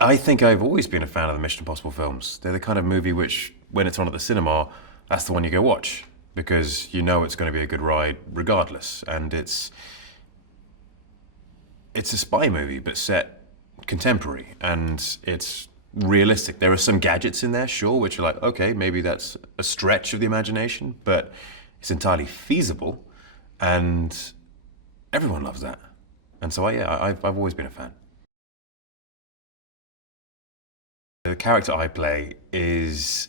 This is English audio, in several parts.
I think I've always been a fan of the Mission Impossible films. They're the kind of movie which, when it's on at the cinema, that's the one you go watch because you know it's going to be a good ride regardless. And it's a spy movie, but set contemporary, and it's realistic. There are some gadgets in there, sure, which are like, okay, maybe that's a stretch of the imagination, but it's entirely feasible, and everyone loves that. And so, I've always been a fan. The character I play is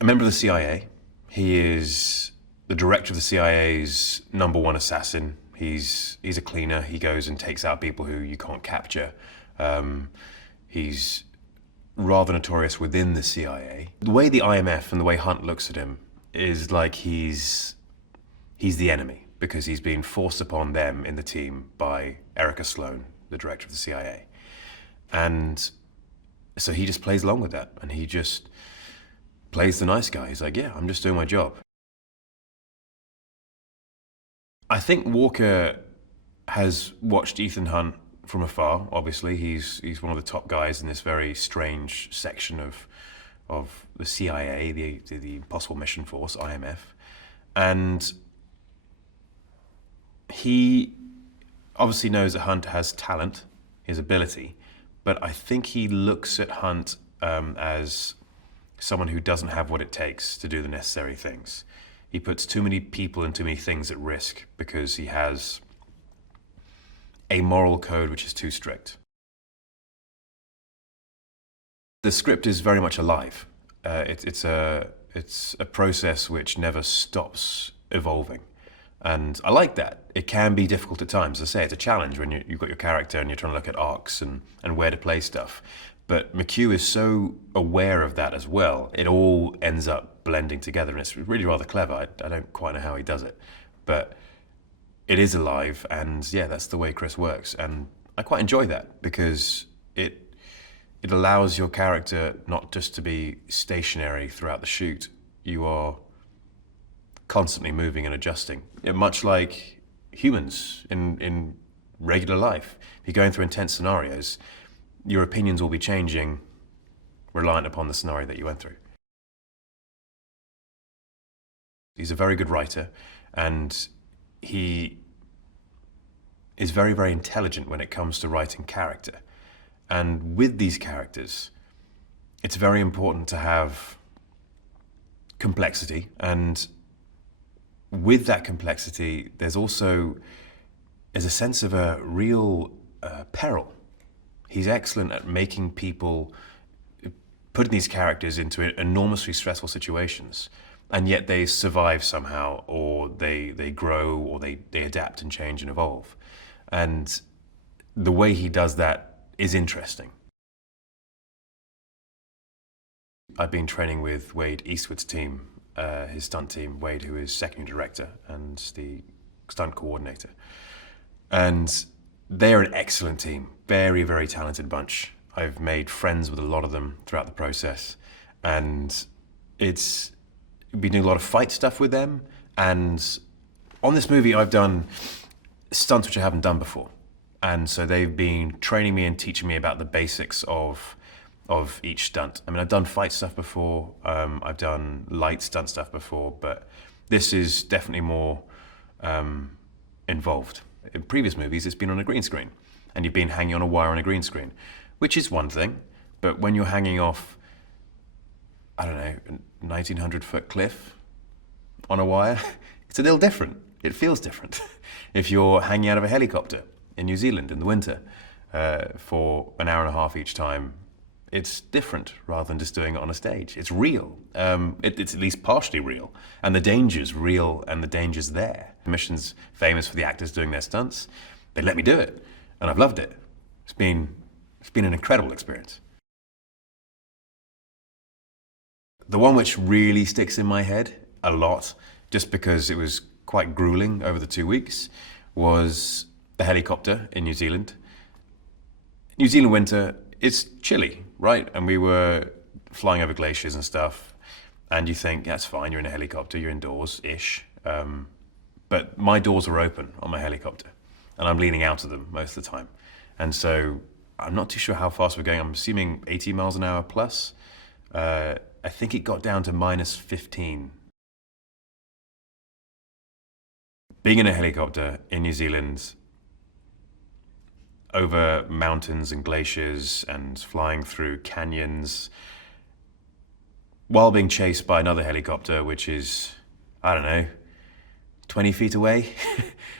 a member of the CIA. He is the director of the CIA's #1 assassin. He's a cleaner. He goes and takes out people who you can't capture. He's rather notorious within the CIA. The way the IMF and the way Hunt looks at him is like he's the enemy because he's been forced upon them in the team by Erica Sloan, the director of the CIA. And so he just plays along with that, and he just plays the nice guy. He's like, yeah, I'm just doing my job. I think Walker has watched Ethan Hunt from afar, obviously. He's one of the top guys in this very strange section of the CIA, the Impossible Mission Force, IMF. And he obviously knows that Hunt has talent, his ability, but I think he looks at Hunt as someone who doesn't have what it takes to do the necessary things. He puts too many people and too many things at risk because he has a moral code which is too strict. The script is very much alive. It's a process which never stops evolving. And I like that. It can be difficult at times. As I say, it's a challenge when you've got your character and you're trying to look at arcs and where to play stuff. But McHugh is so aware of that as well. It all ends up blending together, and it's really rather clever. I don't quite know how he does it, but it is alive, and yeah, that's the way Chris works. And I quite enjoy that because it allows your character not just to be stationary throughout the shoot. You are constantly moving and adjusting, much like humans in regular life. If you're going through intense scenarios, your opinions will be changing reliant upon the scenario that you went through. He's a very good writer, and he is very, very intelligent when it comes to writing character. And with these characters, it's very important to have complexity, and with that complexity, there's a sense of a real peril. He's excellent at making people, putting these characters into enormously stressful situations, and yet they survive somehow, or they grow, or they adapt and change and evolve. And the way he does that is interesting. I've been training with Wade Eastwood's team, his stunt team, Wade, who is second director and the stunt coordinator. And they're an excellent team, very, very talented bunch. I've made friends with a lot of them throughout the process, and it's been doing a lot of fight stuff with them. And on this movie, I've done stunts which I haven't done before. And so they've been training me and teaching me about the basics of each stunt. I mean, I've done fight stuff before, I've done light stunt stuff before, but this is definitely more involved. In previous movies, it's been on a green screen, and you've been hanging on a wire on a green screen, which is one thing, but when you're hanging off, I don't know, a 1,900-foot cliff on a wire, it's a little different. It feels different. If you're hanging out of a helicopter in New Zealand in the winter for an hour and a half each time, it's different rather than just doing it on a stage. It's real. It's at least partially real. And the danger's real, and the danger's there. The mission's famous for the actors doing their stunts. They let me do it, and I've loved it. It's been an incredible experience. The one which really sticks in my head a lot, just because it was quite grueling over the 2 weeks, was the helicopter in New Zealand. New Zealand winter, it's chilly, right? And we were flying over glaciers and stuff, and you think, that's fine, you're in a helicopter, you're indoors-ish. But my doors are open on my helicopter, and I'm leaning out of them most of the time. And so I'm not too sure how fast we're going. I'm assuming 80 miles an hour plus. I think it got down to -15. Being in a helicopter in New Zealand, over mountains and glaciers and flying through canyons, while being chased by another helicopter, which is, I don't know, 20 feet away,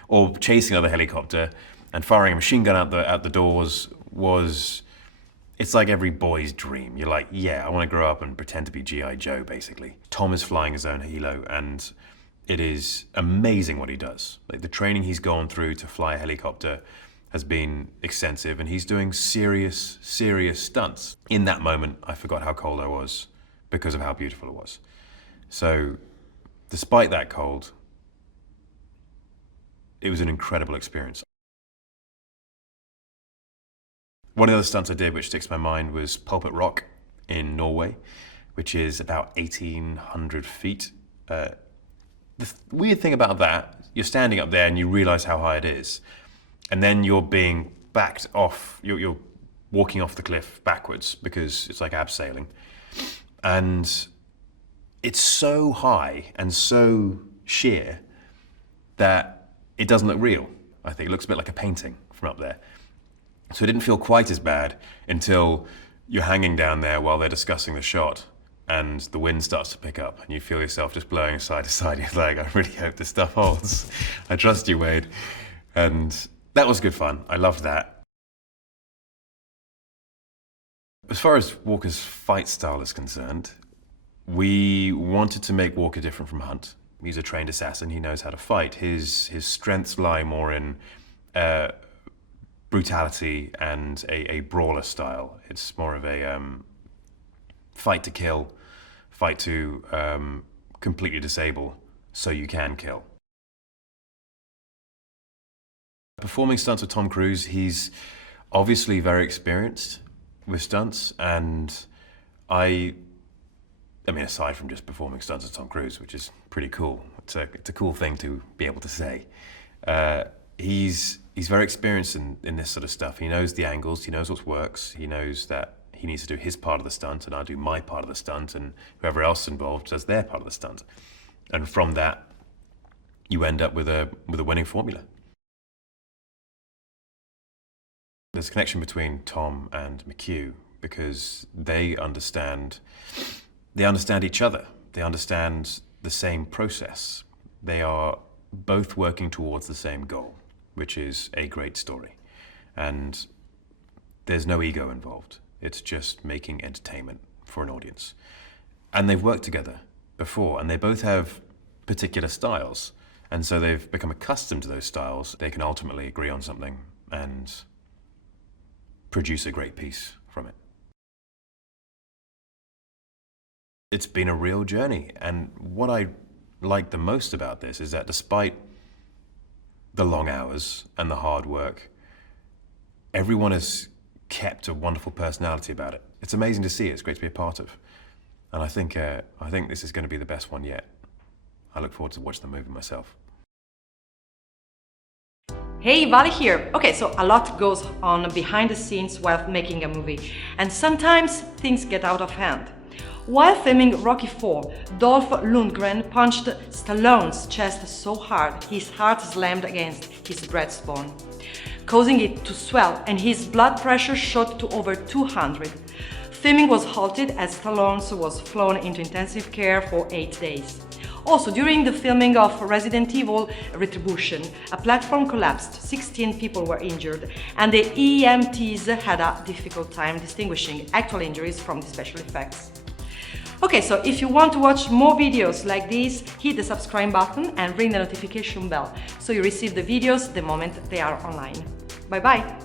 or chasing another helicopter and firing a machine gun out the doors it's like every boy's dream. You're like, yeah, I want to grow up and pretend to be G.I. Joe, basically. Tom is flying his own helo, and it is amazing what he does. Like, the training he's gone through to fly a helicopter has been extensive, and he's doing serious stunts. In that moment, I forgot how cold I was because of how beautiful it was. So, despite that cold, it was an incredible experience. One of the other stunts I did, which sticks in my mind, was Pulpit Rock in Norway, which is about 1,800 feet. The weird thing about that, you're standing up there and you realize how high it is. And then you're being backed off, you're walking off the cliff backwards because it's like abseiling. And it's so high and so sheer that it doesn't look real. I think it looks a bit like a painting from up there. So it didn't feel quite as bad until you're hanging down there while they're discussing the shot and the wind starts to pick up and you feel yourself just blowing side to side. You're like, I really hope this stuff holds. I trust you, Wade. And that was good fun. I loved that. As far as Walker's fight style is concerned, we wanted to make Walker different from Hunt. He's a trained assassin. He knows how to fight. His strengths lie more in brutality and a brawler style. It's more of a fight to kill, fight to completely disable so you can kill. Performing stunts with Tom Cruise, he's obviously very experienced with stunts, and I mean, aside from just performing stunts with Tom Cruise, which is pretty cool. It's a cool thing to be able to say. He's very experienced in this sort of stuff. He knows the angles, he knows what works, he knows that he needs to do his part of the stunt, and I do my part of the stunt, and whoever else involved does their part of the stunt. And from that, you end up with a winning formula. There's a connection between Tom and McHugh because they understand each other. They understand the same process. They are both working towards the same goal, which is a great story. And there's no ego involved. It's just making entertainment for an audience. And they've worked together before, and they both have particular styles. And so they've become accustomed to those styles. They can ultimately agree on something and produce a great piece from it. It's been a real journey, and what I like the most about this is that despite the long hours and the hard work, everyone has kept a wonderful personality about it. It's amazing to see. It's great to be a part of, and I think this is going to be the best one yet. I look forward to watching the movie myself. Hey, Vali here. Okay, so a lot goes on behind the scenes while making a movie, and sometimes things get out of hand. While filming Rocky IV, Dolph Lundgren punched Stallone's chest so hard his heart slammed against his breastbone, causing it to swell, and his blood pressure shot to over 200. Filming was halted as Stallone was flown into intensive care for 8 days. Also, during the filming of Resident Evil Retribution, a platform collapsed, 16 people were injured, and the EMTs had a difficult time distinguishing actual injuries from the special effects. Okay, so if you want to watch more videos like these, hit the subscribe button and ring the notification bell so you receive the videos the moment they are online. Bye bye!